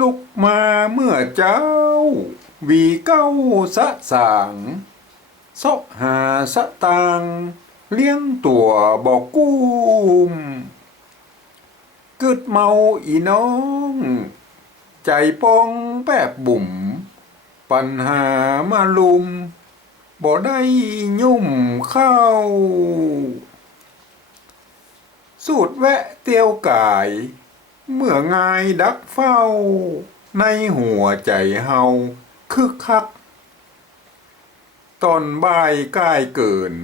ลุกมาเมื่อเจ้า วีเก้าสะสางซอกหาสะตาง เลี้ยงตัวบอกกุ้มกึดเมาอีน้อง ใจปองแปบบุ่ม ปัญหามาลุม บ่ได้ยุ่มเข้า สูดแวะเตียวกาย เมื่องายดักเฝ้า ในหัวใจเฮาคึกคัก ตอนบ่ายกายเกิน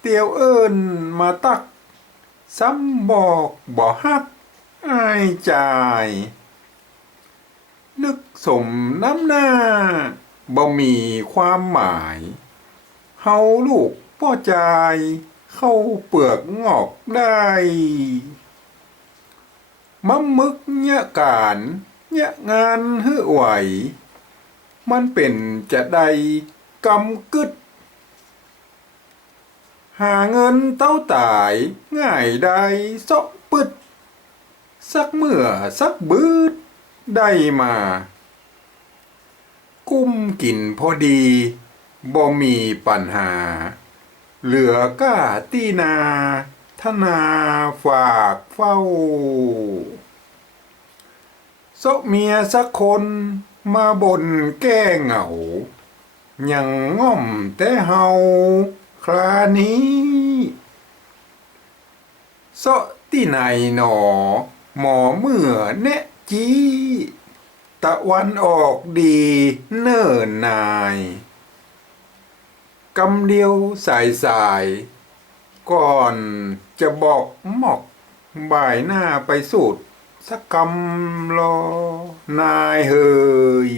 เตียวเอิญมาตัก ซ้ำบอกบ่ฮักอายใจาย นึกสมน้ำหน้าบ่มีความหมาย เฮาลูกพ่อใจ เข้าเปลือกงอกได้ มะมึกเนี่ยการเนี่ยงานฮือไหว มันเป็นจะใดกำกึด หาเงินเต้าตายง่ายได้ซอกปึด สักเมื่อสักบืดได้มา กุ้มกินพอดีบ่มีปัญหา เหลือก้าตีนา ธนาฝากเฝ้าโซะเมียสักคนมาบ่นแก้เหงา ยังง่อมแต่เฮาครานี้โซะที่ไหนหนอ หมอเมื่อแนะจีตะวันออกดีเนิ่นนาย กำเดียวสายสาย ก่อนจะบอกหมอกบ่ายหน้าไปสูตรสักกำรอนายเฮอ